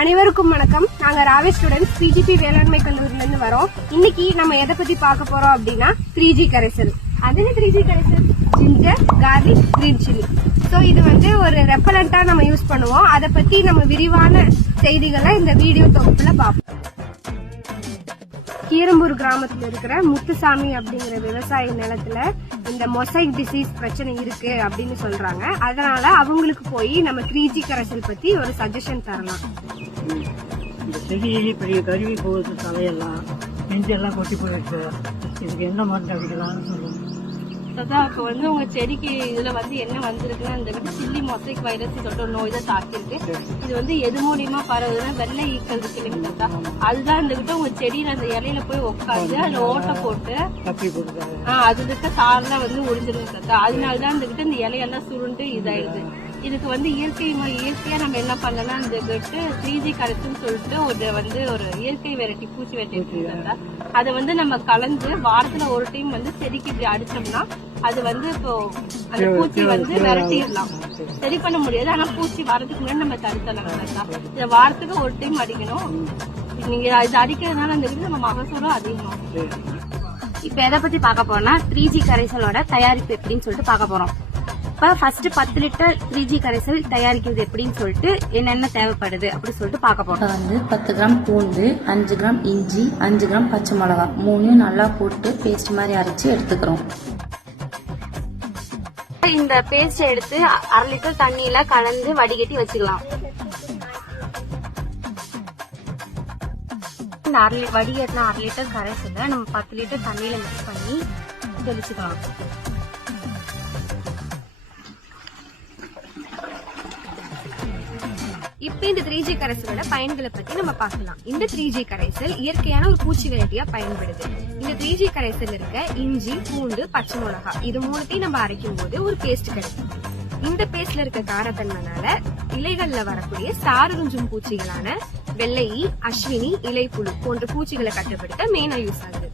அனைவருக்கும் வணக்கம். நாங்க ராவே ஸ்டூடெண்ட்ஸ் பிஜிபி வேளாண்மை கல்லூரியில இருந்து வரோம். இன்னைக்கு நம்ம எதை பத்தி பார்க்க போறோம் அப்படின்னா 3G கரைசல். அது என்ன 3G கரைசல்? Ginger, garlic, green chilli. So இது வந்து ஒரு ரெப்பலண்டா நம்ம யூஸ் பண்ணுவோம். அதை பத்தி நம்ம விரிவான செய்திகளை இந்த வீடியோ தொகுப்புல பார்ப்போம். கீரம்பூர் கிராமத்துல இருக்கிற முத்துசாமி அப்படிங்கிற விவசாய நிலத்துல இந்த மொசைக் டிசீஸ் பிரச்சனை இருக்கு அப்படின்னு சொல்றாங்க. அதனால அவங்களுக்கு போய் நம்ம 3G கரைசல் பத்தி ஒரு சஜஷன் தரலாம். இந்த செடி பெரிய கருவி போகுது, தலையெல்லாம் நெஞ்செல்லாம் கொட்டி போயிருக்கு. இதுக்கு என்ன மருந்து அடிக்கலாம்னு சொல்லுங்க. அதான் இப்போ வந்து உங்க செடிக்கு இதுல வந்து என்ன வந்திருக்குன்னா இந்த சில்லி மொசைக் வைரஸ் சொல்லிட்டு ஒரு நோய் தான் தாக்கிருக்கு. இது வந்து எது மூலியமா பரவுதுன்னா வெள்ளை ஈக்கள் இருக்கு இல்லைங்களா, அதுதான் இருந்துகிட்டு உங்க செடியில அந்த இலையில போய் உட்காந்து அதுல ஓட்டை போட்டு அது இருக்க சாரெல்லாம் வந்து உறிஞ்சிருங்க சத்தா. அதனாலதான் இருந்துகிட்டு இந்த இலையெல்லாம் சுருண்டு இதாயிடுது. இதுக்கு வந்து இயற்கையா நம்ம என்ன பண்ணலாம், இந்த 3G கரைசல்னு சொல்லிட்டு ஒரு இயற்கை வெரைட்டி பூச்சி வெரைட்டி வச்சிருக்காங்க. அதை வந்து நம்ம கலந்து வாரத்துல ஒரு டைம் வந்து செடிக்கு இப்படி அடிச்சோம்னா அது வந்து இப்போ அந்த பூச்சி வந்து விரட்டிடலாம். சரி பண்ண முடியாது, ஆனா பூச்சி வரதுக்கு முன்னாடி நம்ம தடுத்தலாம். இதை வாரத்துக்கு ஒரு டைம் அடிக்கணும். நீங்க இது அடிக்கிறதுனால அந்த நம்ம மகசூலும் அதிகமாகும். இப்ப எதை பத்தி பார்க்க போறோம்னா 3G கரைசலோட தயாரிப்பு எப்படின்னு சொல்லிட்டு பார்க்க போறோம். இப்ப ஃபர்ஸ்ட் 10 லிட்டர் 3G கரைசல் தயாரிக்கிறது எப்படின்னு சொல்லிட்டு என்னென்ன தேவைப்படுது அப்படின்னு சொல்லிட்டு பார்க்க போறோம். வந்து 10 கிராம் பூண்டு, 5 கிராம் இஞ்சி, 5 கிராம் பச்சை மிளகாய், மூணையும் நல்லா போட்டு பேஸ்ட் மாதிரி அரைச்சு எடுத்துக்கிறோம். இந்த பேஸ்ட் எடுத்து 1/2 லிட்டர் தண்ணியில கலந்து வடிகட்டி வச்சுக்கலாம். இந்த வடிகட்டின 1/2 லிட்டர் கரைசலை நம்ம 10 லிட்டர் தண்ணியில மிக்ஸ் பண்ணி தெளிச்சுக்கலாம். இப்ப இந்த 3G கரைசலோட பயன்களை பத்தி நம்ம பார்க்கலாம். இந்த 3G கரைசல் இயற்கையான ஒரு பூச்சி வெரைட்டியா பயன்படுது. இந்த 3G கரைசல் இருக்க இஞ்சி, பூண்டு, பச்சை மிளகாய் இது மூணுத்தையும் நம்ம அரைக்கும் போது ஒரு பேஸ்ட் கிடைக்கும். இந்த பேஸ்ட்ல இருக்க காரத்தன்மைனால இலைகள்ல வரக்கூடிய சாரகுஞ்சும் பூச்சிகளான வெள்ளை, அஸ்வினி, இலைப்புழு போன்ற பூச்சிகளை கட்டுப்படுத்த மெயினா யூஸ் ஆகுது.